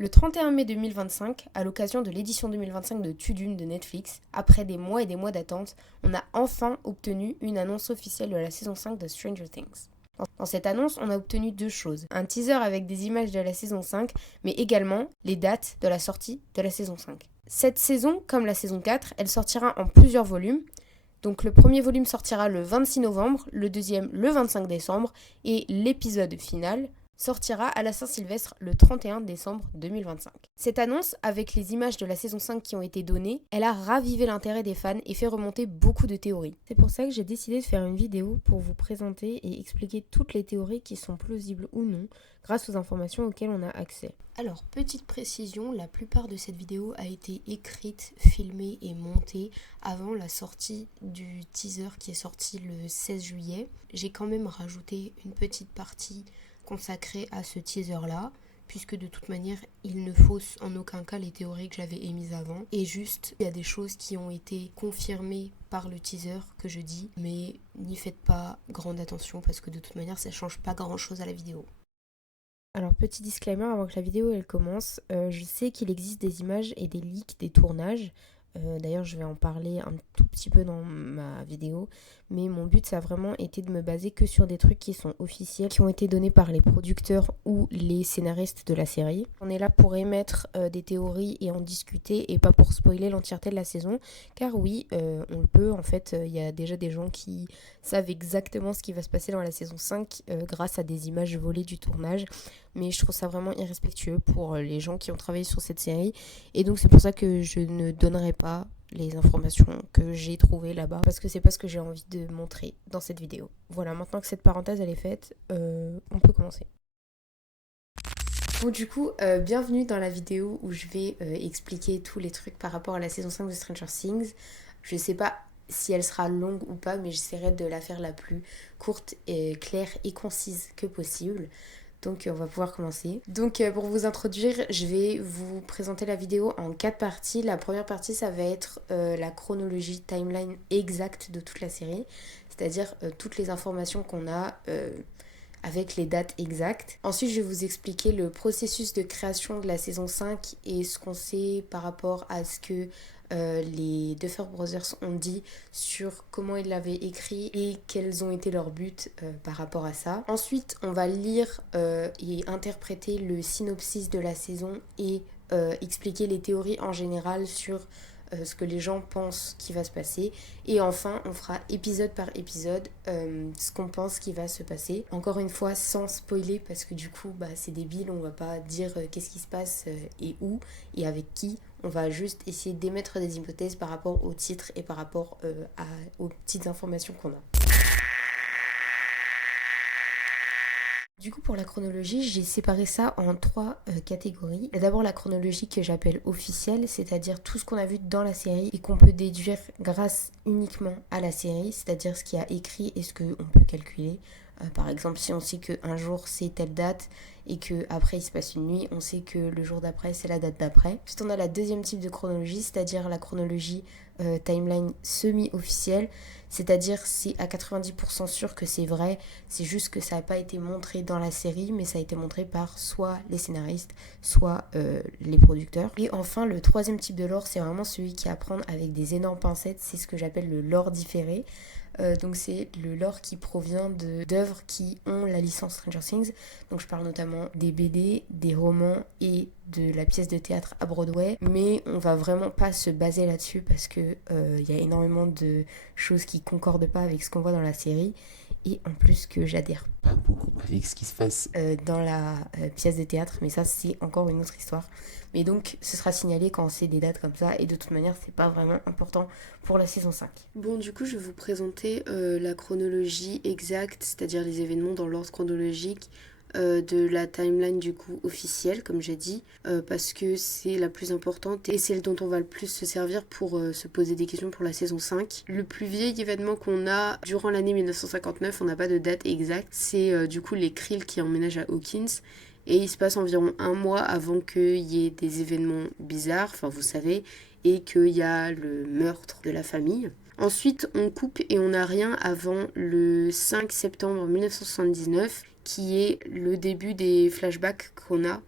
Le 31 mai 2025, à l'occasion de l'édition 2025 de Tudum de Netflix, après des mois et des mois d'attente, on a enfin obtenu une annonce officielle de la saison 5 de Stranger Things. Dans cette annonce, on a obtenu deux choses. Un teaser avec des images de la saison 5, mais également les dates de la sortie de la saison 5. Cette saison, comme la saison 4, elle sortira en plusieurs volumes. Donc le premier volume sortira le 26 novembre, le deuxième le 25 décembre et l'épisode final sortira à la Saint-Sylvestre le 31 décembre 2025. Cette annonce, avec les images de la saison 5 qui ont été données, elle a ravivé l'intérêt des fans et fait remonter beaucoup de théories. C'est pour ça que j'ai décidé de faire une vidéo pour vous présenter et expliquer toutes les théories qui sont plausibles ou non grâce aux informations auxquelles on a accès. Alors, petite précision, la plupart de cette vidéo a été écrite, filmée et montée avant la sortie du teaser qui est sorti le 16 juillet. J'ai quand même rajouté une petite partie consacrée à ce teaser-là, puisque de toute manière, il ne fausse en aucun cas les théories que j'avais émises avant. Et juste, il y a des choses qui ont été confirmées par le teaser que je dis, mais n'y faites pas grande attention parce que de toute manière, ça change pas grand-chose à la vidéo. Alors, petit disclaimer avant que la vidéo elle commence, je sais qu'il existe des images et des leaks des tournages. D'ailleurs, je vais en parler un tout petit peu dans ma vidéo. Mais mon but, ça a vraiment été de me baser que sur des trucs qui sont officiels, qui ont été donnés par les producteurs ou les scénaristes de la série. On est là pour émettre des théories et en discuter et pas pour spoiler l'entièreté de la saison. Car oui, on le peut. En fait, il y a déjà des gens qui savent exactement ce qui va se passer dans la saison 5 grâce à des images volées du tournage. Mais je trouve ça vraiment irrespectueux pour les gens qui ont travaillé sur cette série. Et donc c'est pour ça que je ne donnerai pas les informations que j'ai trouvées là-bas. Parce que c'est pas ce que j'ai envie de montrer dans cette vidéo. Voilà, maintenant que cette parenthèse elle est faite, on peut commencer. Bon du coup, bienvenue dans la vidéo où je vais expliquer tous les trucs par rapport à la saison 5 de Stranger Things. Je sais pas si elle sera longue ou pas, mais j'essaierai de la faire la plus courte, et claire et concise que possible. Donc on va pouvoir commencer. Donc pour vous introduire, je vais vous présenter la vidéo en 4 parties. La première partie, ça va être la chronologie timeline exacte de toute la série. C'est-à-dire toutes les informations qu'on a avec les dates exactes. Ensuite, je vais vous expliquer le processus de création de la saison 5 et ce qu'on sait par rapport à ce que les Duffer Brothers ont dit sur comment ils l'avaient écrit et quels ont été leurs buts par rapport à ça. Ensuite, on va lire et interpréter le synopsis de la saison et expliquer les théories en général sur ce que les gens pensent qui va se passer. Et enfin, on fera épisode par épisode ce qu'on pense qui va se passer. Encore une fois, sans spoiler, parce que du coup, c'est débile, on va pas dire qu'est-ce qui se passe et où et avec qui. On va juste essayer d'émettre des hypothèses par rapport au titre et par rapport aux petites informations qu'on a. Du coup, pour la chronologie, j'ai séparé ça en 3 catégories. D'abord, la chronologie que j'appelle officielle, c'est-à-dire tout ce qu'on a vu dans la série et qu'on peut déduire grâce uniquement à la série, c'est-à-dire ce qui a écrit et ce qu'on peut calculer. Par exemple, si on sait qu'un jour c'est telle date et qu'après il se passe une nuit, on sait que le jour d'après c'est la date d'après. Ensuite, on a la deuxième type de chronologie, c'est-à-dire la chronologie timeline semi-officielle. C'est-à-dire c'est à 90% sûr que c'est vrai, c'est juste que ça n'a pas été montré dans la série, mais ça a été montré par soit les scénaristes, soit les producteurs. Et enfin, le troisième type de lore, c'est vraiment celui qui est à prendre avec des énormes pincettes, c'est ce que j'appelle le lore différé. Donc c'est le lore qui provient d'œuvres qui ont la licence Stranger Things. Donc je parle notamment des BD, des romans et de la pièce de théâtre à Broadway. Mais on va vraiment pas se baser là-dessus parce que y a énormément de choses qui concordent pas avec ce qu'on voit dans la série. Et en plus que j'adhère pas beaucoup avec ce qui se passe dans la pièce de théâtre. Mais ça c'est encore une autre histoire. Mais donc ce sera signalé quand c'est des dates comme ça. Et de toute manière c'est pas vraiment important pour la saison 5. Bon, du coup, je vais vous présenter la chronologie exacte, c'est-à-dire les événements dans l'ordre chronologique de la timeline du coup officielle, comme j'ai dit, parce que c'est la plus importante et celle dont on va le plus se servir pour se poser des questions pour la saison 5. Le plus vieil événement qu'on a durant l'année 1959, on n'a pas de date exacte, c'est du coup les Krill qui emménagent à Hawkins. Et il se passe environ un mois avant qu'il y ait des événements bizarres, enfin vous savez, et qu'il y a le meurtre de la famille. Ensuite, on coupe et on n'a rien avant le 5 septembre 1979, qui est le début des flashbacks qu'on a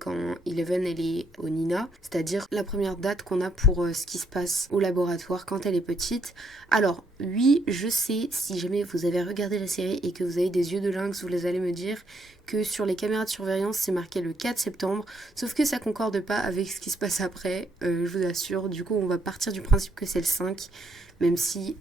quand Eleven elle est au Nina, c'est-à-dire la première date qu'on a pour ce qui se passe au laboratoire quand elle est petite. Alors oui, je sais, si jamais vous avez regardé la série et que vous avez des yeux de lynx, vous allez me dire que sur les caméras de surveillance c'est marqué le 4 septembre, sauf que ça concorde pas avec ce qui se passe après, je vous assure. Du coup on va partir du principe que c'est le 5, même si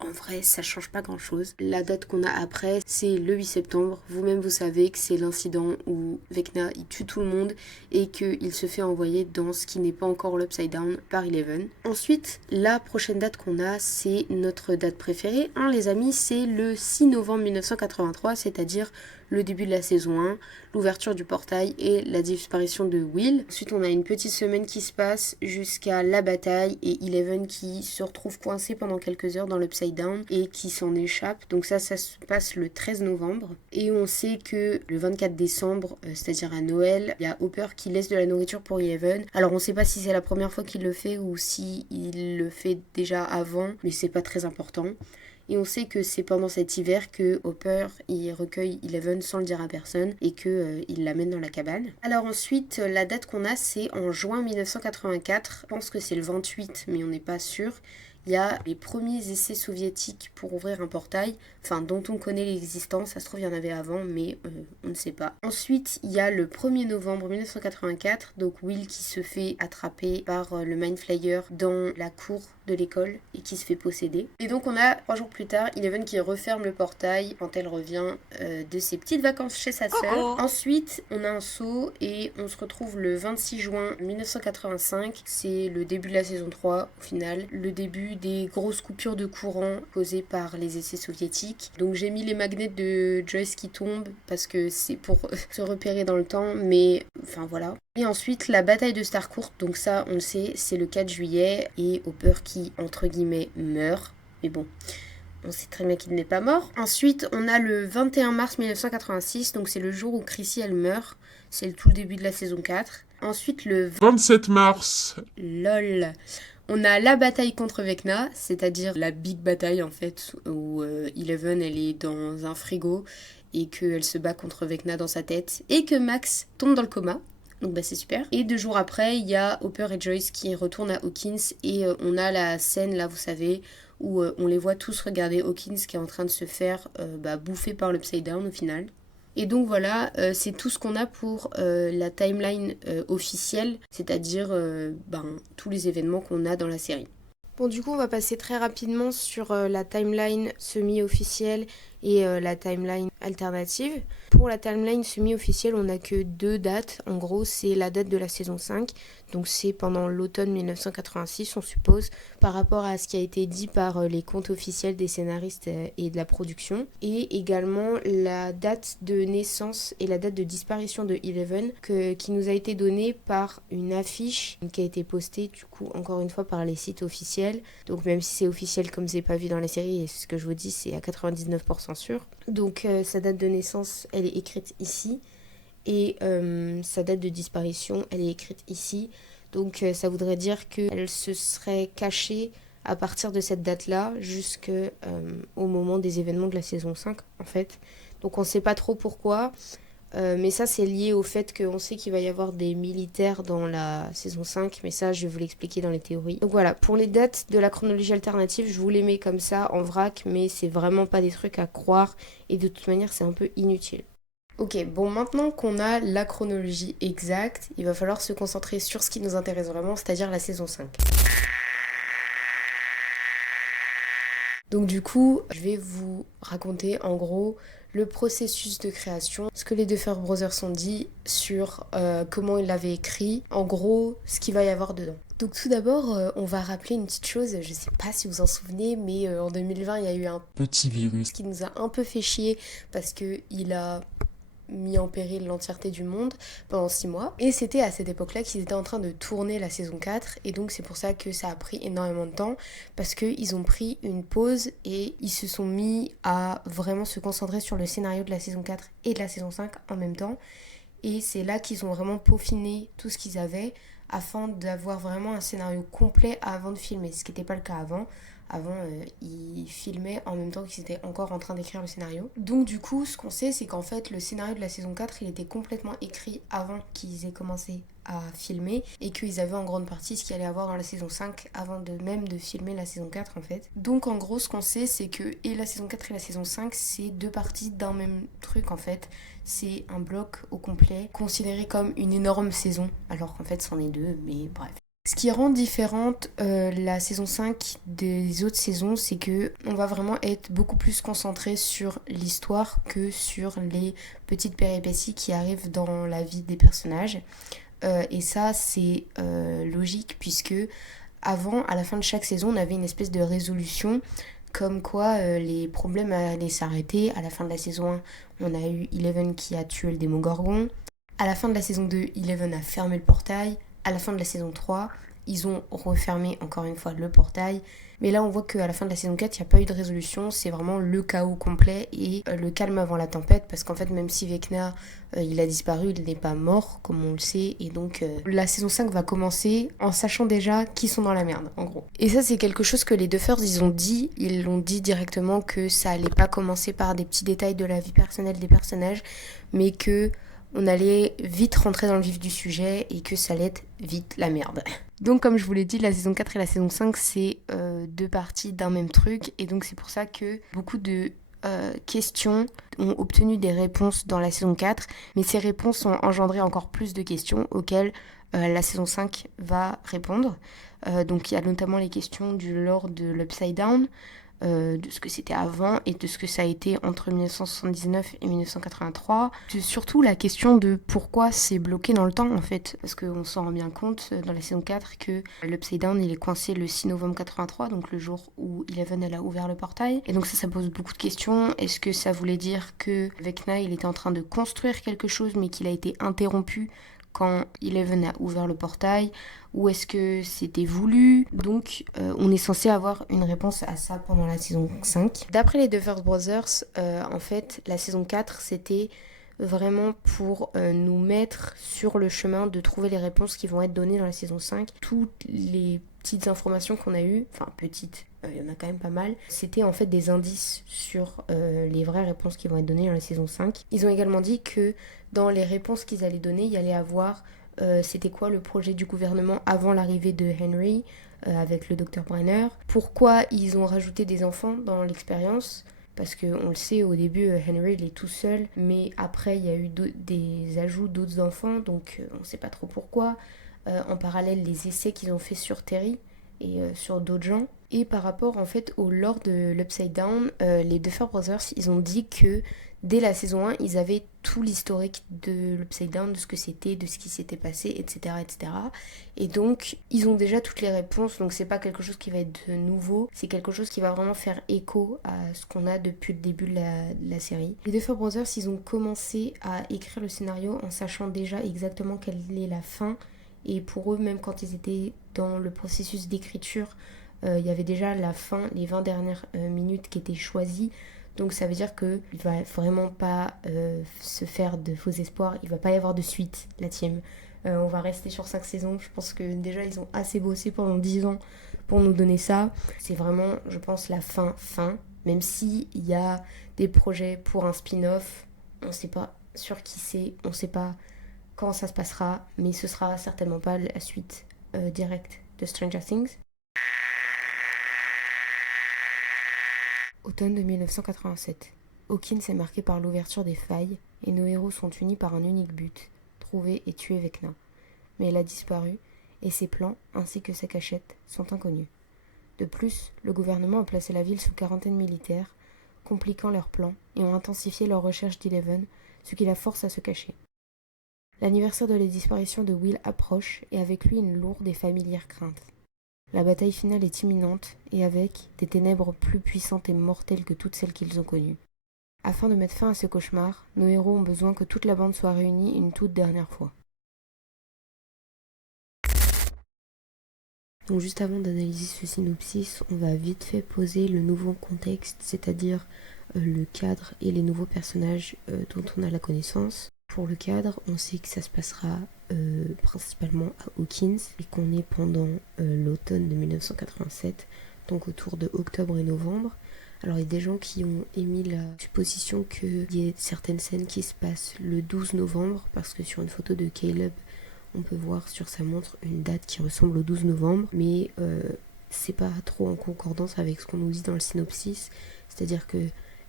en vrai ça change pas grand chose. La date qu'on a après c'est le 8 septembre, vous-même vous savez que c'est l'incident où Vecna il tue tout le monde et qu'il se fait envoyer dans ce qui n'est pas encore l'Upside Down par Eleven. Ensuite la prochaine date qu'on a c'est notre date préférée, les amis, c'est le 6 novembre 1983, c'est-à-dire le début de la saison 1, l'ouverture du portail et la disparition de Will. Ensuite, on a une petite semaine qui se passe jusqu'à la bataille et Eleven qui se retrouve coincé pendant quelques heures dans l'Upside Down et qui s'en échappe. Donc ça se passe le 13 novembre. Et on sait que le 24 décembre, c'est-à-dire à Noël, il y a Hopper qui laisse de la nourriture pour Eleven. Alors on ne sait pas si c'est la première fois qu'il le fait ou si il le fait déjà avant, mais c'est pas très important. Et on sait que c'est pendant cet hiver que Hopper il recueille Eleven sans le dire à personne et qu'il l'amène dans la cabane. Alors ensuite, la date qu'on a, c'est en juin 1984. Je pense que c'est le 28, mais on n'est pas sûr. Il y a les premiers essais soviétiques pour ouvrir un portail, enfin dont on connaît l'existence, ça se trouve il y en avait avant, mais on ne sait pas. Ensuite, il y a le 1er novembre 1984, donc Will qui se fait attraper par le Mind Flayer dans la cour de l'école et qui se fait posséder. Et donc on a 3 jours plus tard Eleven qui referme le portail quand elle revient de ses petites vacances chez sa sœur. Ensuite, on a un saut et on se retrouve le 26 juin 1985, c'est le début de la saison 3 au final, le début des grosses coupures de courant causées par les essais soviétiques. Donc j'ai mis les magnets de Joyce qui tombent parce que c'est pour se repérer dans le temps, mais enfin voilà. Et ensuite la bataille de Starcourt, donc ça on le sait, c'est le 4 juillet et Hopper qui entre guillemets meurt, mais bon, on sait très bien qu'il n'est pas mort. Ensuite on a le 21 mars 1986, donc c'est le jour où Chrissy elle meurt, c'est tout le début de la saison 4. Ensuite le 27 mars. LOL. On a la bataille contre Vecna, c'est-à-dire la big bataille en fait, où Eleven elle est dans un frigo et qu'elle se bat contre Vecna dans sa tête et que Max tombe dans le coma. Donc bah c'est super. Et 2 jours après, il y a Hopper et Joyce qui retournent à Hawkins et on a la scène là, vous savez, où on les voit tous regarder Hawkins qui est en train de se faire bouffer par l'Upside Down au final. Et donc voilà, c'est tout ce qu'on a pour la timeline officielle, c'est-à-dire tous les événements qu'on a dans la série. Bon, du coup, on va passer très rapidement sur la timeline semi-officielle et la timeline alternative. Pour la timeline semi-officielle, on n'a que 2 dates. En gros, c'est la date de la saison 5, donc c'est pendant l'automne 1986, on suppose, par rapport à ce qui a été dit par les comptes officiels des scénaristes et de la production. Et également la date de naissance et la date de disparition de Eleven, qui nous a été donnée par une affiche qui a été postée, du coup, encore une fois, par les sites officiels. Donc même si c'est officiel comme c'est pas vu dans la série, et ce que je vous dis, c'est à 99% sûr. Donc sa date de naissance, elle est écrite ici. Et sa date de disparition, elle est écrite ici. Donc ça voudrait dire qu'elle se serait cachée à partir de cette date-là jusqu'au moment des événements de la saison 5, en fait. Donc on ne sait pas trop pourquoi. Mais ça, c'est lié au fait qu'on sait qu'il va y avoir des militaires dans la saison 5, mais ça, je vais vous l'expliquer dans les théories. Donc voilà, pour les dates de la chronologie alternative, je vous les mets comme ça, en vrac, mais c'est vraiment pas des trucs à croire, et de toute manière, c'est un peu inutile. Ok, bon, maintenant qu'on a la chronologie exacte, il va falloir se concentrer sur ce qui nous intéresse vraiment, c'est-à-dire la saison 5. Donc du coup, je vais vous raconter en gros le processus de création, ce que les Duffer Brothers ont dit sur comment ils l'avaient écrit, en gros ce qu'il va y avoir dedans. Donc tout d'abord, on va rappeler une petite chose, je sais pas si vous en souvenez, mais en 2020 il y a eu un petit virus qui nous a un peu fait chier parce qu'il a mis en péril l'entièreté du monde pendant 6 mois. Et c'était à cette époque-là qu'ils étaient en train de tourner la saison 4 et donc c'est pour ça que ça a pris énormément de temps parce qu'ils ont pris une pause et ils se sont mis à vraiment se concentrer sur le scénario de la saison 4 et de la saison 5 en même temps. Et c'est là qu'ils ont vraiment peaufiné tout ce qu'ils avaient afin d'avoir vraiment un scénario complet avant de filmer, ce qui n'était pas le cas avant. Avant, ils filmaient en même temps qu'ils étaient encore en train d'écrire le scénario. Donc du coup, ce qu'on sait, c'est qu'en fait, le scénario de la saison 4, il était complètement écrit avant qu'ils aient commencé à filmer et qu'ils avaient en grande partie ce qu'il allait avoir dans la saison 5 avant de même de filmer la saison 4 en fait. Donc en gros, ce qu'on sait, c'est que et la saison 4 et la saison 5, c'est deux parties d'un même truc en fait. C'est un bloc au complet, considéré comme une énorme saison, alors qu'en fait c'en est deux, mais bref. Ce qui rend différente la saison 5 des autres saisons, c'est que on va vraiment être beaucoup plus concentré sur l'histoire que sur les petites péripéties qui arrivent dans la vie des personnages. Et ça, c'est logique puisque avant, à la fin de chaque saison, on avait une espèce de résolution comme quoi les problèmes allaient s'arrêter. À la fin de la saison 1, on a eu Eleven qui a tué le Démogorgon. À la fin de la saison 2, Eleven a fermé le portail. À la fin de la saison 3, ils ont refermé encore une fois le portail. Mais là, on voit qu'à la fin de la saison 4, il n'y a pas eu de résolution. C'est vraiment le chaos complet et le calme avant la tempête. Parce qu'en fait, même si Vecna, il a disparu, il n'est pas mort, comme on le sait. Et donc, la saison 5 va commencer en sachant déjà qui sont dans la merde, en gros. Et ça, c'est quelque chose que les Duffers, ils ont dit. Ils l'ont dit directement que ça allait pas commencer par des petits détails de la vie personnelle des personnages, mais que on allait vite rentrer dans le vif du sujet et que ça allait être vite la merde. Donc comme je vous l'ai dit, la saison 4 et la saison 5, c'est deux parties d'un même truc. Et donc c'est pour ça que beaucoup de questions ont obtenu des réponses dans la saison 4. Mais ces réponses ont engendré encore plus de questions auxquelles la saison 5 va répondre. Donc il y a notamment les questions du lore de l'Upside Down, de ce que c'était avant et de ce que ça a été entre 1979 et 1983. Surtout la question de pourquoi c'est bloqué dans le temps en fait, parce qu'on s'en rend bien compte dans la saison 4 que l'Upside Down il est coincé le 6 novembre 83, donc le jour où Eleven elle a ouvert le portail. Et donc ça pose beaucoup de questions. Est-ce que ça voulait dire que Vecna il était en train de construire quelque chose mais qu'il a été interrompu quand Eleven a ouvert le portail, ou est-ce que c'était voulu? Donc on est censé avoir une réponse à ça pendant la saison 5. D'après les Duffer Brothers, en fait la saison 4 c'était vraiment pour nous mettre sur le chemin de trouver les réponses qui vont être données dans la saison 5. Toutes les petites informations qu'on a eues, enfin petites, il y en a quand même pas mal, c'était en fait des indices sur les vraies réponses qui vont être données dans la saison 5. Ils ont également dit que dans les réponses qu'ils allaient donner, il y allait avoir c'était quoi le projet du gouvernement avant l'arrivée de Henry avec le docteur Brenner, pourquoi ils ont rajouté des enfants dans l'expérience. Parce qu'on le sait, au début, Henry, il est tout seul, mais après, il y a eu des ajouts d'autres enfants, donc on ne sait pas trop pourquoi. En parallèle, les essais qu'ils ont fait sur Terry et sur d'autres gens. Et par rapport, en fait, au lore de l'Upside Down, les Duffer Brothers, ils ont dit que dès la saison 1, ils avaient tout l'historique de l'Upside Down, de ce que c'était, de ce qui s'était passé, etc., etc. Et donc, ils ont déjà toutes les réponses, donc c'est pas quelque chose qui va être nouveau, c'est quelque chose qui va vraiment faire écho à ce qu'on a depuis le début de la série. Les Duffer Brothers, ils ont commencé à écrire le scénario en sachant déjà exactement quelle est la fin, et pour eux, même quand ils étaient dans le processus d'écriture, il y avait déjà la fin, les 20 dernières minutes qui étaient choisies. Donc ça veut dire qu'il ne va vraiment pas se faire de faux espoirs, il ne va pas y avoir de suite, la team. On va rester sur 5 saisons, je pense que déjà ils ont assez bossé pendant 10 ans pour nous donner ça. C'est vraiment, je pense, la fin, même s'il y a des projets pour un spin-off, on ne sait pas sur qui c'est, on ne sait pas quand ça se passera, mais ce sera certainement pas la suite directe de Stranger Things. Automne de 1987. Hawkins est marqué par l'ouverture des failles et nos héros sont unis par un unique but, trouver et tuer Vecna. Mais elle a disparu et ses plans, ainsi que sa cachette, sont inconnus. De plus, le gouvernement a placé la ville sous quarantaine militaire, compliquant leurs plans et ont intensifié leur recherche d'Eleven, ce qui la force à se cacher. L'anniversaire de la disparition de Will approche et avec lui une lourde et familière crainte. La bataille finale est imminente et avec des ténèbres plus puissantes et mortelles que toutes celles qu'ils ont connues. Afin de mettre fin à ce cauchemar, nos héros ont besoin que toute la bande soit réunie une toute dernière fois. Donc juste avant d'analyser ce synopsis, on va vite fait poser le nouveau contexte, c'est-à-dire le cadre et les nouveaux personnages dont on a la connaissance. Pour le cadre, on sait que ça se passera principalement à Hawkins et qu'on est pendant l'automne de 1987, donc autour de octobre et novembre. Alors il y a des gens qui ont émis la supposition qu'il y ait certaines scènes qui se passent le 12 novembre, parce que sur une photo de Caleb, on peut voir sur sa montre une date qui ressemble au 12 novembre, mais c'est pas trop en concordance avec ce qu'on nous dit dans le synopsis, c'est-à-dire que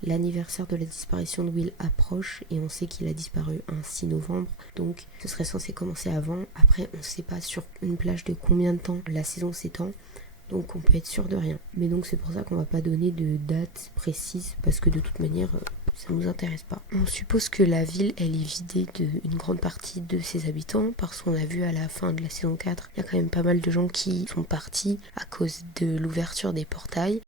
l'anniversaire de la disparition de Will approche et on sait qu'il a disparu un 6 novembre, donc ce serait censé commencer avant. Après, on ne sait pas sur une plage de combien de temps la saison s'étend, donc on peut être sûr de rien. Mais donc c'est pour ça qu'on va pas donner de date précise, parce que de toute manière, ça nous intéresse pas. On suppose que la ville, elle est vidée d'une grande partie de ses habitants, parce qu'on a vu à la fin de la saison 4, il y a quand même pas mal de gens qui sont partis à cause de l'ouverture des portails.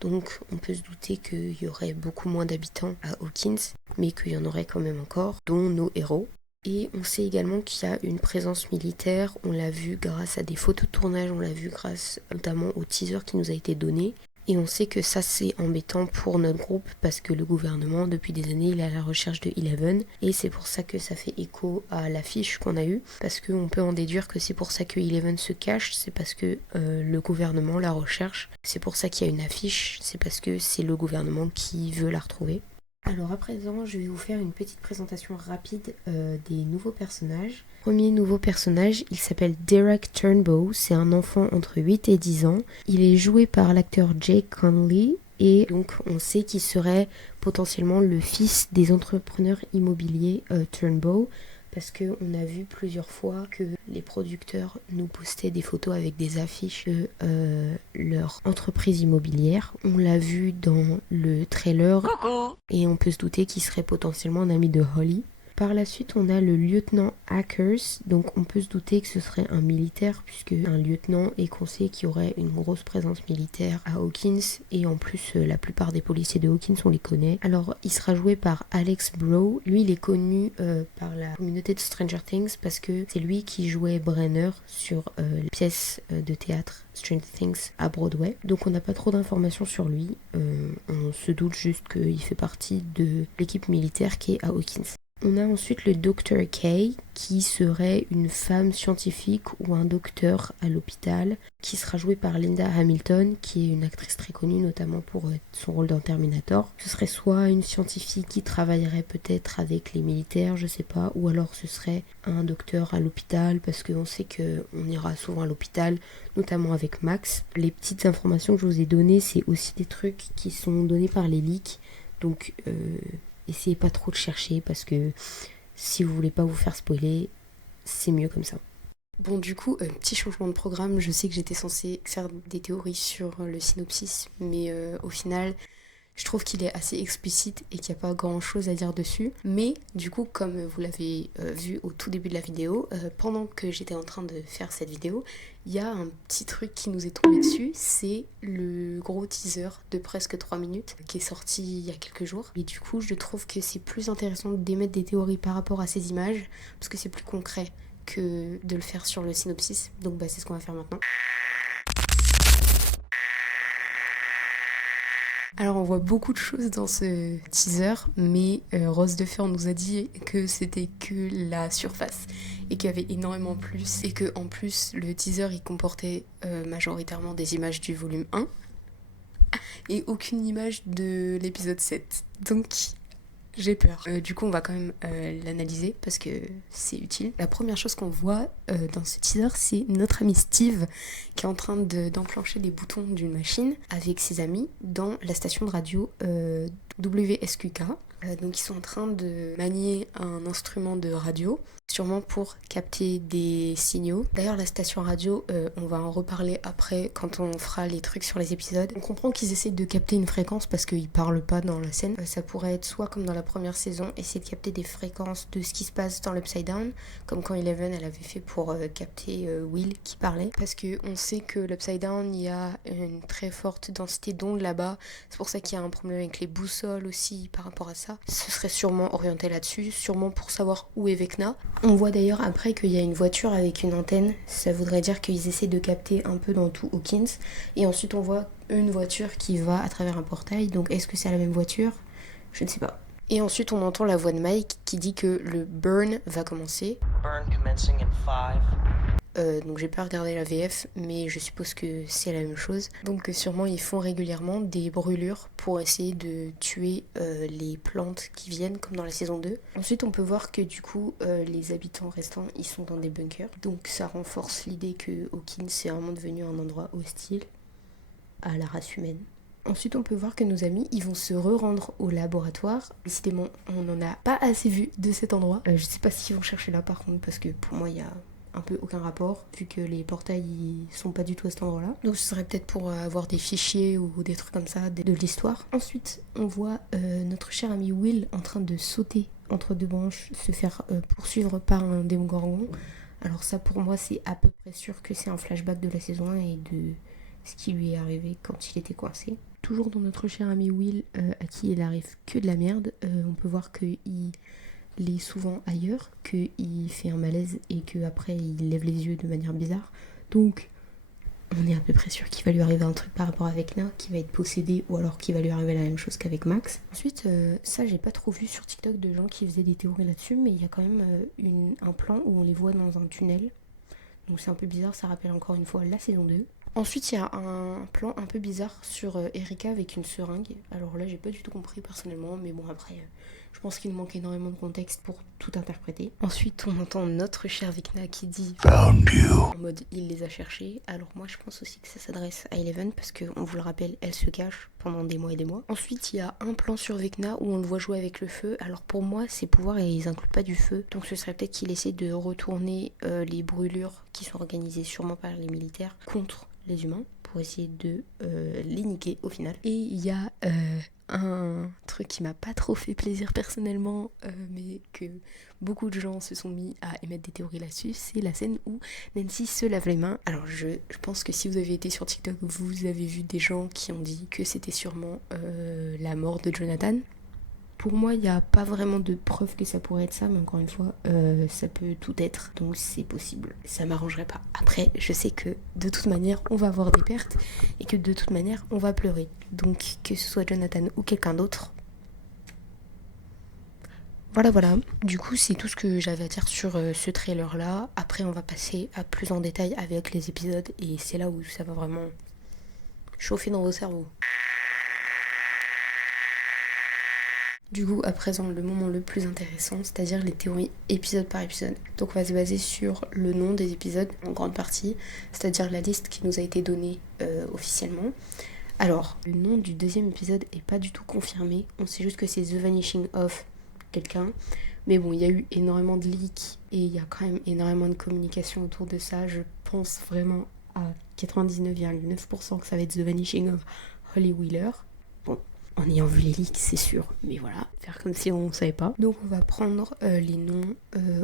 Donc on peut se douter qu'il y aurait beaucoup moins d'habitants à Hawkins, mais qu'il y en aurait quand même encore, dont nos héros. Et on sait également qu'il y a une présence militaire, on l'a vu grâce à des photos de tournage, on l'a vu grâce notamment au teaser qui nous a été donné. Et on sait que ça c'est embêtant pour notre groupe parce que le gouvernement depuis des années il est à la recherche de Eleven et c'est pour ça que ça fait écho à l'affiche qu'on a eue, parce qu'on peut en déduire que c'est pour ça que Eleven se cache, c'est parce que le gouvernement la recherche, c'est pour ça qu'il y a une affiche, c'est parce que c'est le gouvernement qui veut la retrouver. Alors à présent, je vais vous faire une petite présentation rapide des nouveaux personnages. Premier nouveau personnage, il s'appelle Derek Turnbow, c'est un enfant entre 8 et 10 ans. Il est joué par l'acteur Jake Connolly et donc on sait qu'il serait potentiellement le fils des entrepreneurs immobiliers Turnbow, parce qu'on a vu plusieurs fois que les producteurs nous postaient des photos avec des affiches de leur entreprise immobilière. On l'a vu dans le trailer. Coucou. Et on peut se douter qu'il serait potentiellement un ami de Holly. Par la suite, on a le lieutenant Hackers, donc on peut se douter que ce serait un militaire, puisque un lieutenant et qu'on sait qu'il y aurait une grosse présence militaire à Hawkins, et en plus la plupart des policiers de Hawkins on les connaît. Alors il sera joué par Alex Bro, lui il est connu par la communauté de Stranger Things, parce que c'est lui qui jouait Brenner sur les pièces de théâtre Stranger Things à Broadway. Donc on n'a pas trop d'informations sur lui, on se doute juste qu'il fait partie de l'équipe militaire qui est à Hawkins. On a ensuite le Dr. K, qui serait une femme scientifique ou un docteur à l'hôpital, qui sera joué par Linda Hamilton, qui est une actrice très connue, notamment pour son rôle dans Terminator. Ce serait soit une scientifique qui travaillerait peut-être avec les militaires, je sais pas, ou alors ce serait un docteur à l'hôpital, parce qu'on sait qu'on ira souvent à l'hôpital, notamment avec Max. Les petites informations que je vous ai données, c'est aussi des trucs qui sont donnés par les leaks, donc essayez pas trop de chercher parce que si vous voulez pas vous faire spoiler, c'est mieux comme ça. Bon, du coup, petit changement de programme. Je sais que j'étais censée faire des théories sur le synopsis, mais au final, je trouve qu'il est assez explicite et qu'il n'y a pas grand chose à dire dessus. Mais du coup, comme vous l'avez vu au tout début de la vidéo, pendant que j'étais en train de faire cette vidéo, il y a un petit truc qui nous est tombé dessus, c'est le gros teaser de presque 3 minutes qui est sorti il y a quelques jours. Et du coup, je trouve que c'est plus intéressant d'émettre des théories par rapport à ces images, parce que c'est plus concret que de le faire sur le synopsis. Donc c'est ce qu'on va faire maintenant. Alors on voit beaucoup de choses dans ce teaser, mais Rose de Fer nous a dit que c'était que la surface et qu'il y avait énormément plus, et que en plus le teaser il comportait majoritairement des images du volume 1 et aucune image de l'épisode 7. Donc j'ai peur. Du coup on va quand même l'analyser parce que c'est utile. La première chose qu'on voit dans ce teaser, c'est notre ami Steve qui est en train d'enclencher les boutons d'une machine avec ses amis dans la station de radio WSQK. Donc ils sont en train de manier un instrument de radio, sûrement pour capter des signaux. D'ailleurs la station radio, on va en reparler après quand on fera les trucs sur les épisodes. On comprend qu'ils essaient de capter une fréquence parce qu'ils parlent pas dans la scène. Ça pourrait être soit comme dans la première saison, essayer de capter des fréquences de ce qui se passe dans l'Upside Down, comme quand Eleven elle avait fait pour capter Will qui parlait. Parce qu'on sait que l'Upside Down, il y a une très forte densité d'ondes là-bas. C'est pour ça qu'il y a un problème avec les boussoles aussi par rapport à ça. Ce serait sûrement orienté là-dessus, sûrement pour savoir où est Vecna. On voit d'ailleurs après qu'il y a une voiture avec une antenne, ça voudrait dire qu'ils essaient de capter un peu dans tout Hawkins. Et ensuite on voit une voiture qui va à travers un portail, donc est-ce que c'est la même voiture ? Je ne sais pas. Et ensuite on entend la voix de Mike qui dit que le burn va commencer. Burn commencing in 5. Donc j'ai pas regardé la VF, mais je suppose que c'est la même chose. Donc sûrement ils font régulièrement des brûlures pour essayer de tuer les plantes qui viennent, comme dans la saison 2. Ensuite on peut voir que du coup les habitants restants ils sont dans des bunkers. Donc ça renforce l'idée que Hawkins c'est vraiment devenu un endroit hostile à la race humaine. Ensuite, on peut voir que nos amis, ils vont se re-rendre au laboratoire. Décidément, on n'en a pas assez vu de cet endroit. Je sais pas s'ils vont chercher là par contre, parce que pour moi, il y a un peu aucun rapport, vu que les portails ils sont pas du tout à cet endroit-là. Donc ce serait peut-être pour avoir des fichiers ou des trucs comme ça de l'histoire. Ensuite, on voit notre cher ami Will en train de sauter entre deux branches, se faire poursuivre par un démogorgon. Alors ça, pour moi, c'est à peu près sûr que c'est un flashback de la saison 1 et de ce qui lui est arrivé quand il était coincé. Toujours dans notre cher ami Will, à qui il arrive que de la merde, on peut voir qu'il est souvent ailleurs, qu'il fait un malaise et qu'après il lève les yeux de manière bizarre. Donc on est à peu près sûr qu'il va lui arriver un truc par rapport à Vecna, qu'il va être possédé ou alors qu'il va lui arriver la même chose qu'avec Max. Ensuite, ça j'ai pas trop vu sur TikTok de gens qui faisaient des théories là-dessus, mais il y a quand même un plan où on les voit dans un tunnel. Donc c'est un peu bizarre, ça rappelle encore une fois la saison 2. Ensuite, il y a un plan un peu bizarre sur Erika avec une seringue. Alors là, j'ai pas du tout compris personnellement, mais bon, après, je pense qu'il manque énormément de contexte pour tout interpréter. Ensuite, on entend notre cher Vecna qui dit Found you. En mode, il les a cherchés. Alors moi, je pense aussi que ça s'adresse à Eleven parce qu'on vous le rappelle, elle se cache pendant des mois et des mois. Ensuite, il y a un plan sur Vecna où on le voit jouer avec le feu. Alors pour moi, ses pouvoirs, ils incluent pas du feu. Donc ce serait peut-être qu'il essaie de retourner les brûlures qui sont organisées sûrement par les militaires contre les humains pour essayer de les niquer au final. Et il y a un truc qui m'a pas trop fait plaisir personnellement, mais que beaucoup de gens se sont mis à émettre des théories là-dessus, c'est la scène où Nancy se lave les mains. Alors je pense que si vous avez été sur TikTok, vous avez vu des gens qui ont dit que c'était sûrement la mort de Jonathan. Pour moi, il n'y a pas vraiment de preuve que ça pourrait être ça, mais encore une fois, ça peut tout être, donc c'est possible. Ça m'arrangerait pas. Après, je sais que de toute manière, on va avoir des pertes et que de toute manière, on va pleurer. Donc, que ce soit Jonathan ou quelqu'un d'autre. Voilà. Du coup, c'est tout ce que j'avais à dire sur ce trailer-là. Après, on va passer à plus en détail avec les épisodes et c'est là où ça va vraiment chauffer dans vos cerveaux. Du coup, à présent, le moment le plus intéressant, c'est-à-dire les théories épisode par épisode. Donc on va se baser sur le nom des épisodes en grande partie, c'est-à-dire la liste qui nous a été donnée officiellement. Alors, le nom du deuxième épisode est pas du tout confirmé, on sait juste que c'est The Vanishing of quelqu'un. Mais bon, il y a eu énormément de leaks et il y a quand même énormément de communication autour de ça. Je pense vraiment à 99,9% que ça va être The Vanishing of Holly Wheeler. Bon, en ayant vu les leaks, c'est sûr, mais voilà, faire comme si on ne savait pas. Donc on va prendre les noms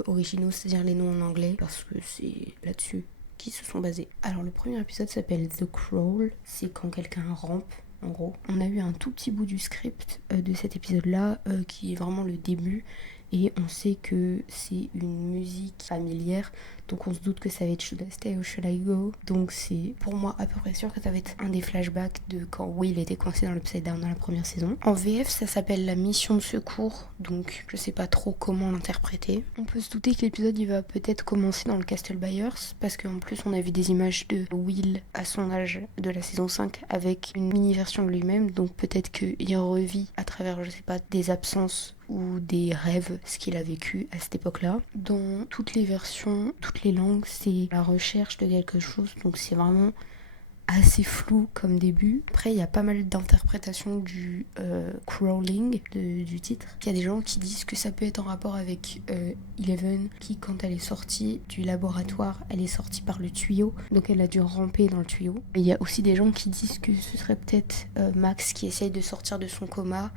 originaux, c'est-à-dire les noms en anglais, parce que c'est là-dessus qu'ils se sont basés. Alors le premier épisode s'appelle The Crawl, c'est quand quelqu'un rampe, en gros. On a eu un tout petit bout du script de cet épisode-là, qui est vraiment le début, et on sait que c'est une musique familière, donc on se doute que ça va être Should I Stay or Should I Go. Donc c'est pour moi à peu près sûr que ça va être un des flashbacks de quand Will était coincé dans l'Upside Down dans la première saison. En VF ça s'appelle La Mission de Secours, donc je sais pas trop comment l'interpréter. On peut se douter que l'épisode il va peut-être commencer dans le Castle Byers, parce qu'en plus on a vu des images de Will à son âge de la saison 5 avec une mini version de lui-même, donc peut-être qu'il revit à travers, je sais pas, des absences ou des rêves, ce qu'il a vécu à cette époque-là. Dans toutes les versions, toutes les langues, c'est la recherche de quelque chose, donc c'est vraiment assez flou comme début. Après, il y a pas mal d'interprétations du crawling, du titre. Il y a des gens qui disent que ça peut être en rapport avec Eleven, qui, quand elle est sortie du laboratoire, elle est sortie par le tuyau, donc elle a dû ramper dans le tuyau. Et il y a aussi des gens qui disent que ce serait peut-être Max qui essaye de sortir de son coma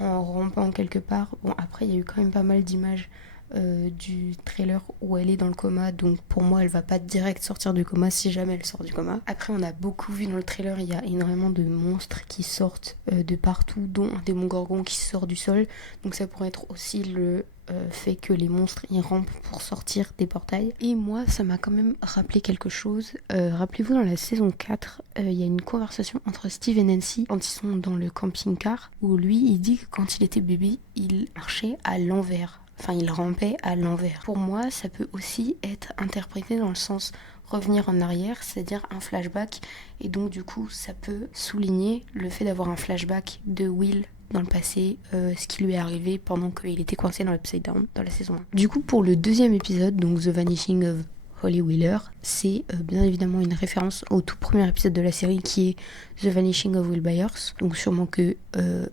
en rampant quelque part. Bon, après, il y a eu quand même pas mal d'images du trailer où elle est dans le coma, donc pour moi elle va pas direct sortir du coma si jamais elle sort du coma. Après on a beaucoup vu dans le trailer, il y a énormément de monstres qui sortent de partout, dont un démon gorgon qui sort du sol, donc ça pourrait être aussi le fait que les monstres y rampent pour sortir des portails. Et moi, ça m'a quand même rappelé quelque chose. Rappelez-vous, dans la saison 4, il y a une conversation entre Steve et Nancy quand ils sont dans le camping-car, où lui, il dit que quand il était bébé, il marchait à l'envers. Enfin, il rampait à l'envers. Pour moi, ça peut aussi être interprété dans le sens revenir en arrière, c'est-à-dire un flashback. Et donc, du coup, ça peut souligner le fait d'avoir un flashback de Will dans le passé, ce qui lui est arrivé pendant qu'il était coincé dans l'Upside Down dans la saison 1. Du coup, pour le deuxième épisode, donc The Vanishing of Holly Wheeler, c'est bien évidemment une référence au tout premier épisode de la série qui est The Vanishing of Will Byers. Donc sûrement que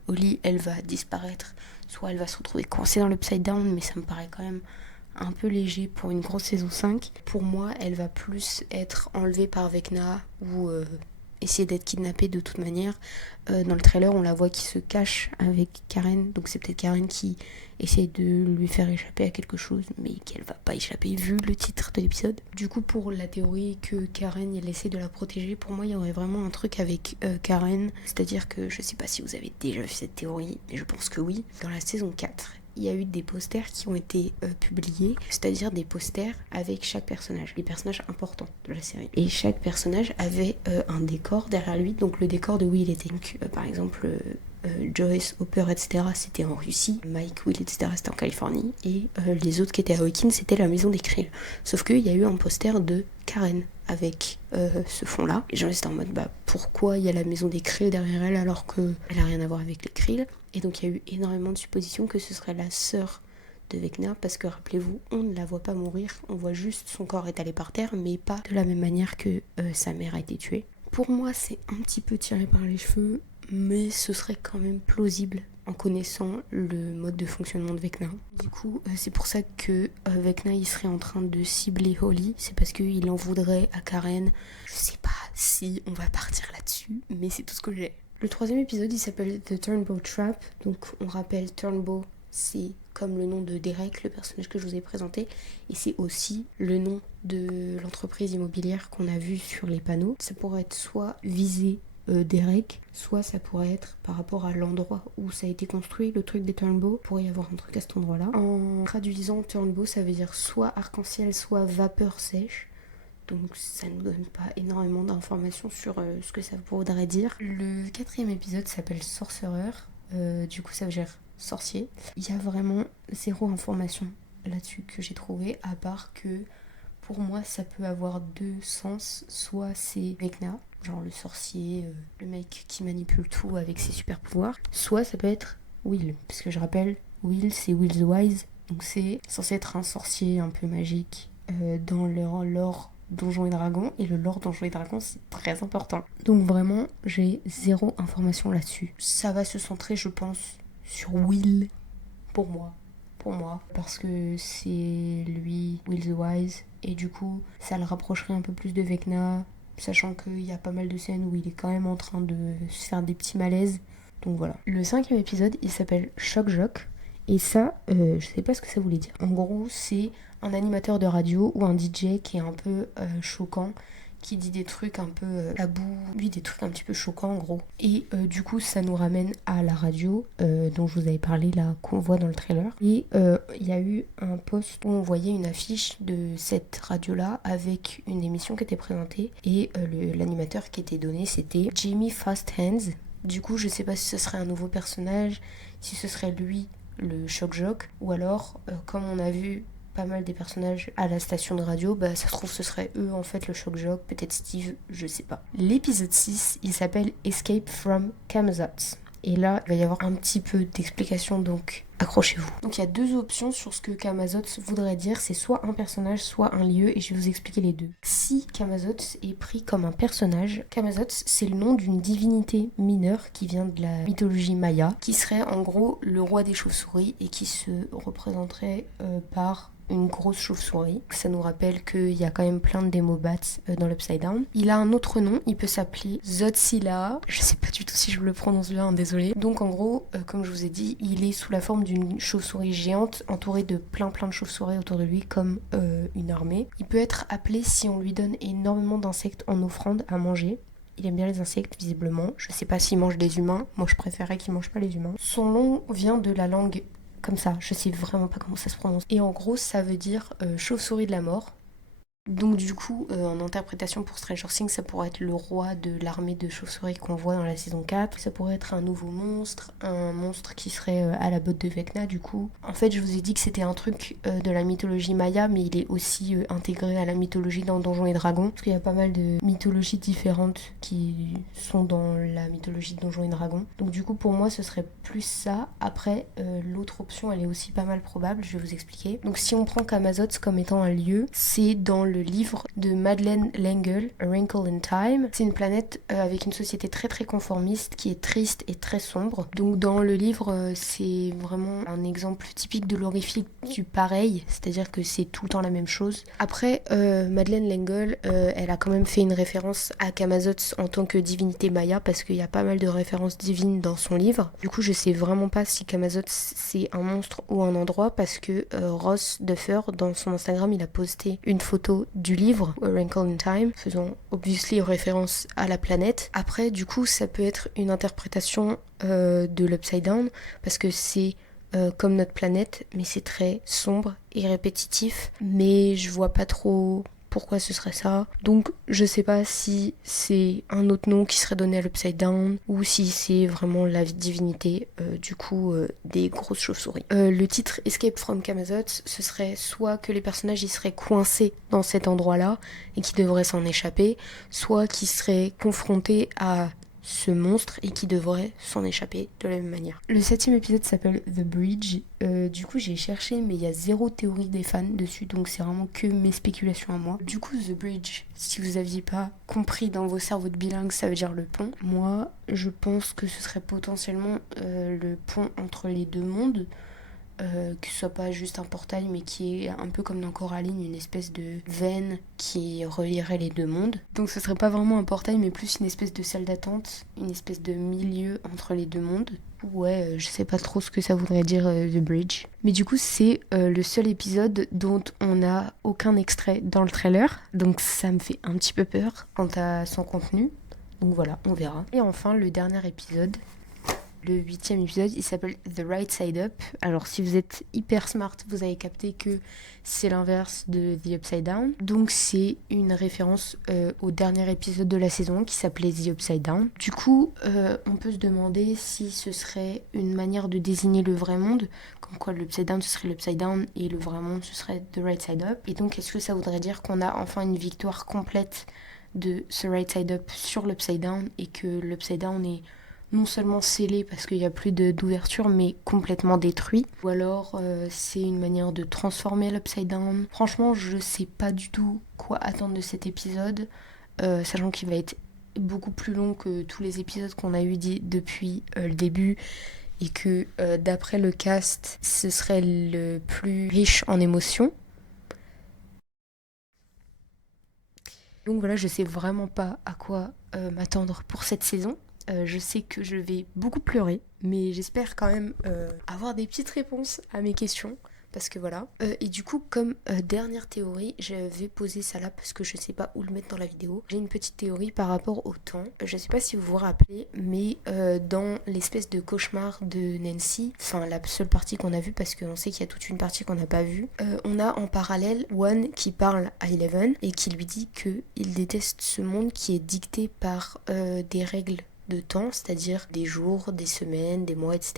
Holly, elle va disparaître, soit elle va se retrouver coincée dans l'Upside Down, mais ça me paraît quand même un peu léger pour une grosse saison 5. Pour moi, elle va plus être enlevée par Vecna ou essayer d'être kidnappée de toute manière. Dans le trailer, on la voit qui se cache avec Karen, donc c'est peut-être Karen qui essaie de lui faire échapper à quelque chose, mais qu'elle va pas échapper vu le titre de l'épisode. Du coup, pour la théorie que Karen, elle essaie de la protéger, pour moi, il y aurait vraiment un truc avec Karen, c'est-à-dire que je sais pas si vous avez déjà vu cette théorie, mais je pense que oui. Dans la saison 4, il y a eu des posters qui ont été publiés, c'est-à-dire des posters avec chaque personnage, les personnages importants de la série. Et chaque personnage avait un décor derrière lui, donc le décor de Will était donc, par exemple, Joyce, Hopper, etc. c'était en Russie, Mike, Will, etc. c'était en Californie, et les autres qui étaient à Hawkins, c'était la maison des Krill. Sauf qu'il y a eu un poster de Karen avec ce fond-là. Et les gens étaient en mode, pourquoi il y a la maison des Krill derrière elle alors qu'elle a rien à voir avec les Krill. Et donc il y a eu énormément de suppositions que ce serait la sœur de Vecna, parce que rappelez-vous, on ne la voit pas mourir, on voit juste son corps étalé par terre, mais pas de la même manière que sa mère a été tuée. Pour moi, c'est un petit peu tiré par les cheveux, mais ce serait quand même plausible en connaissant le mode de fonctionnement de Vecna. Du coup, c'est pour ça que Vecna il serait en train de cibler Holly, c'est parce qu'il en voudrait à Karen. Je sais pas si on va partir là-dessus, mais c'est tout ce que j'ai. Le troisième épisode, il s'appelle The Turnbow Trap. Donc on rappelle, Turnbow, c'est comme le nom de Derek, le personnage que je vous ai présenté, et c'est aussi le nom de l'entreprise immobilière qu'on a vu sur les panneaux. Ça pourrait être soit visé Derek, soit ça pourrait être par rapport à l'endroit où ça a été construit, le truc des Turnbow. Il pourrait y avoir un truc à cet endroit-là. En traduisant, Turnbow, ça veut dire soit arc-en-ciel, soit vapeur sèche. Donc ça ne nous donne pas énormément d'informations sur ce que ça voudrait dire. Le quatrième épisode s'appelle Sorcerer, du coup ça veut dire sorcier. Il y a vraiment zéro information là-dessus que j'ai trouvé, à part que pour moi ça peut avoir deux sens. Soit c'est Vecna, genre le sorcier, le mec qui manipule tout avec ses super pouvoirs. Soit ça peut être Will, parce que je rappelle, Will c'est Will the Wise, donc c'est censé être un sorcier un peu magique dans leur lore Donjons et Dragons, et le lore Donjons et Dragons c'est très important. Donc vraiment j'ai zéro information là-dessus. Ça va se centrer je pense sur Will pour moi, parce que c'est lui, Will the Wise, et du coup ça le rapprocherait un peu plus de Vecna, sachant qu'il y a pas mal de scènes où il est quand même en train de se faire des petits malaises. Donc voilà. Le cinquième épisode il s'appelle Shock Jock, et ça je sais pas ce que ça voulait dire. En gros c'est un animateur de radio ou un DJ qui est un peu choquant, qui dit des trucs un peu tabous, lui des trucs un petit peu choquants en gros. Et du coup ça nous ramène à la radio dont je vous avais parlé là, qu'on voit dans le trailer. Et il y a eu un post où on voyait une affiche de cette radio là avec une émission qui était présentée, et l'animateur qui était donné c'était Jimmy Fast Hands. Du coup je sais pas si ce serait un nouveau personnage, si ce serait lui le Shock Jock, ou alors comme on a vu pas mal des personnages à la station de radio, ça se trouve ce serait eux en fait le Shock Jock, peut-être Steve, je sais pas. L'épisode 6, il s'appelle Escape from Camazotz. Et là, il va y avoir un petit peu d'explication, donc accrochez-vous. Donc il y a deux options sur ce que Camazotz voudrait dire, c'est soit un personnage, soit un lieu, et je vais vous expliquer les deux. Si Camazotz est pris comme un personnage, Camazotz c'est le nom d'une divinité mineure qui vient de la mythologie maya, qui serait en gros le roi des chauves-souris et qui se représenterait par une grosse chauve-souris. Ça nous rappelle qu'il y a quand même plein de Demobats dans l'Upside Down. Il a un autre nom, il peut s'appeler Zotsila. Je sais pas du tout si je le prononce bien, désolé. Donc en gros, comme je vous ai dit, il est sous la forme d'une chauve-souris géante entourée de plein de chauves-souris autour de lui comme une armée. Il peut être appelé si on lui donne énormément d'insectes en offrande à manger. Il aime bien les insectes, visiblement. Je sais pas s'il mange des humains. Moi, je préférais qu'il mange pas les humains. Son nom vient de la langue comme ça, je sais vraiment pas comment ça se prononce. Et en gros, ça veut dire chauve-souris de la mort. Donc du coup, en interprétation pour Stranger Things, ça pourrait être le roi de l'armée de chauves-souris qu'on voit dans la saison 4. Ça pourrait être un nouveau monstre, un monstre qui serait à la botte de Vecna du coup. En fait, je vous ai dit que c'était un truc de la mythologie maya, mais il est aussi intégré à la mythologie dans Donjons et Dragons. Parce qu'il y a pas mal de mythologies différentes qui sont dans la mythologie de Donjons et Dragons. Donc du coup, pour moi, ce serait plus ça. Après, l'autre option, elle est aussi pas mal probable, je vais vous expliquer. Donc si on prend Camazotz comme étant un lieu, c'est dans le livre de Madeleine L'Engle, A Wrinkle in Time. C'est une planète avec une société très très conformiste qui est triste et très sombre. Donc dans le livre, c'est vraiment un exemple typique de l'horrifique du pareil, c'est-à-dire que c'est tout le temps la même chose. Après, Madeleine L'Engle, elle a quand même fait une référence à Camazotz en tant que divinité maya parce qu'il y a pas mal de références divines dans son livre. Du coup, je sais vraiment pas si Camazotz c'est un monstre ou un endroit parce que Ross Duffer, dans son Instagram, il a posté une photo du livre A Wrinkle in Time, faisant obviously référence à la planète. Après, du coup, ça peut être une interprétation de l'Upside Down, parce que c'est comme notre planète, mais c'est très sombre et répétitif. Mais je vois pas trop pourquoi ce serait ça. Donc je sais pas si c'est un autre nom qui serait donné à l'Upside Down ou si c'est vraiment la divinité des grosses chauves-souris. Le titre Escape from Camazotz, ce serait soit que les personnages ils seraient coincés dans cet endroit-là et qui devraient s'en échapper, soit qu'ils seraient confrontés à ce monstre et qui devrait s'en échapper de la même manière. Le 7e épisode s'appelle The Bridge. Du coup j'ai cherché mais il y a zéro théorie des fans dessus, donc c'est vraiment que mes spéculations à moi. Du coup The Bridge, si vous aviez pas compris dans vos cerveaux de bilingue, ça veut dire le pont. Moi je pense que ce serait potentiellement le pont entre les deux mondes. Que ce soit pas juste un portail mais qui est un peu comme dans Coraline, une espèce de veine qui relierait les deux mondes. Donc ce serait pas vraiment un portail mais plus une espèce de salle d'attente, une espèce de milieu entre les deux mondes. Ouais, je sais pas trop ce que ça voudrait dire The Bridge. Mais du coup c'est le seul épisode dont on n'a aucun extrait dans le trailer, donc ça me fait un petit peu peur quant à son contenu. Donc voilà, on verra. Et enfin le dernier épisode, le 8e épisode, il s'appelle The Right Side Up. Alors si vous êtes hyper smart, vous avez capté que c'est l'inverse de The Upside Down. Donc c'est une référence au dernier épisode de la saison qui s'appelait The Upside Down. Du coup, on peut se demander si ce serait une manière de désigner le vrai monde, comme quoi l'Upside Down ce serait l'Upside Down et le vrai monde ce serait The Right Side Up. Et donc est-ce que ça voudrait dire qu'on a enfin une victoire complète de ce Right Side Up sur l'Upside Down et que l'Upside Down est non seulement scellé parce qu'il n'y a plus d'ouverture, mais complètement détruit. Ou alors c'est une manière de transformer l'Upside Down. Franchement, je sais pas du tout quoi attendre de cet épisode, sachant qu'il va être beaucoup plus long que tous les épisodes qu'on a eu depuis le début, et que d'après le cast, ce serait le plus riche en émotions. Donc voilà, je sais vraiment pas à quoi m'attendre pour cette saison. Je sais que je vais beaucoup pleurer, mais j'espère quand même avoir des petites réponses à mes questions. Parce que voilà. Et du coup, comme dernière théorie, je vais poser ça là parce que je sais pas où le mettre dans la vidéo. J'ai une petite théorie par rapport au temps. Je sais pas si vous vous rappelez, mais dans l'espèce de cauchemar de Nancy, enfin la seule partie qu'on a vue, parce qu'on sait qu'il y a toute une partie qu'on n'a pas vue, on a en parallèle One qui parle à Eleven et qui lui dit qu'il déteste ce monde qui est dicté par des règles de temps, c'est-à-dire des jours, des semaines, des mois, etc.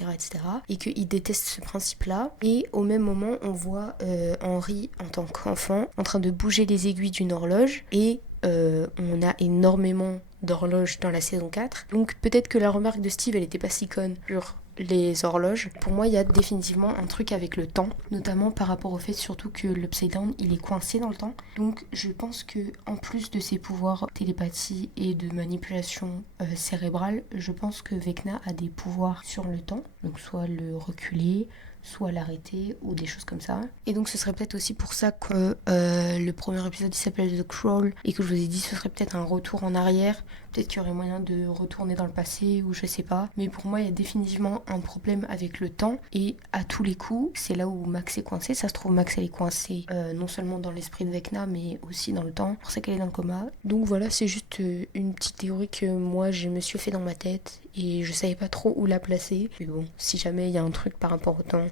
et qu'il déteste ce principe-là. Et au même moment, on voit Henry en tant qu'enfant en train de bouger les aiguilles d'une horloge et on a énormément d'horloges dans la saison 4. Donc peut-être que la remarque de Steve, elle était pas si conne sur les horloges. Pour moi, il y a définitivement un truc avec le temps, notamment par rapport au fait surtout que l'Upside Down, il est coincé dans le temps. Donc je pense que en plus de ses pouvoirs télépathie et de manipulation cérébrale, je pense que Vecna a des pouvoirs sur le temps, donc soit le reculer, soit l'arrêter ou des choses comme ça. Et donc ce serait peut-être aussi pour ça que le premier épisode il s'appelle The Crawl et que je vous ai dit ce serait peut-être un retour en arrière, peut-être qu'il y aurait moyen de retourner dans le passé ou je sais pas, mais pour moi il y a définitivement un problème avec le temps et à tous les coups c'est là où Max est coincée. Ça se trouve Max elle est coincée non seulement dans l'esprit de Vecna mais aussi dans le temps, pour ça qu'elle est dans le coma. Donc voilà, c'est juste une petite théorie que moi je me suis fait dans ma tête et je savais pas trop où la placer, mais bon, si jamais il y a un truc par rapport au temps,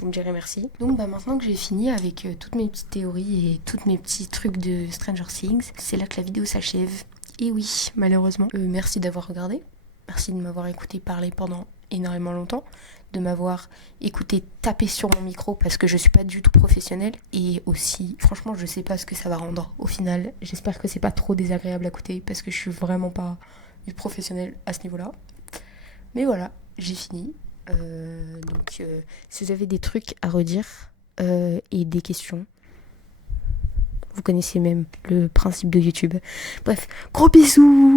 vous me direz merci. Donc maintenant que j'ai fini avec toutes mes petites théories et tous mes petits trucs de Stranger Things, c'est là que la vidéo s'achève. Et oui, malheureusement. Merci d'avoir regardé. Merci de m'avoir écouté parler pendant énormément longtemps, de m'avoir écouté taper sur mon micro parce que je suis pas du tout professionnelle, et aussi franchement je sais pas ce que ça va rendre au final. J'espère que c'est pas trop désagréable à écouter parce que je suis vraiment pas une professionnelle à ce niveau là, mais voilà, j'ai fini. Donc si vous avez des trucs à redire et des questions, vous connaissez même le principe de YouTube. Bref, gros bisous.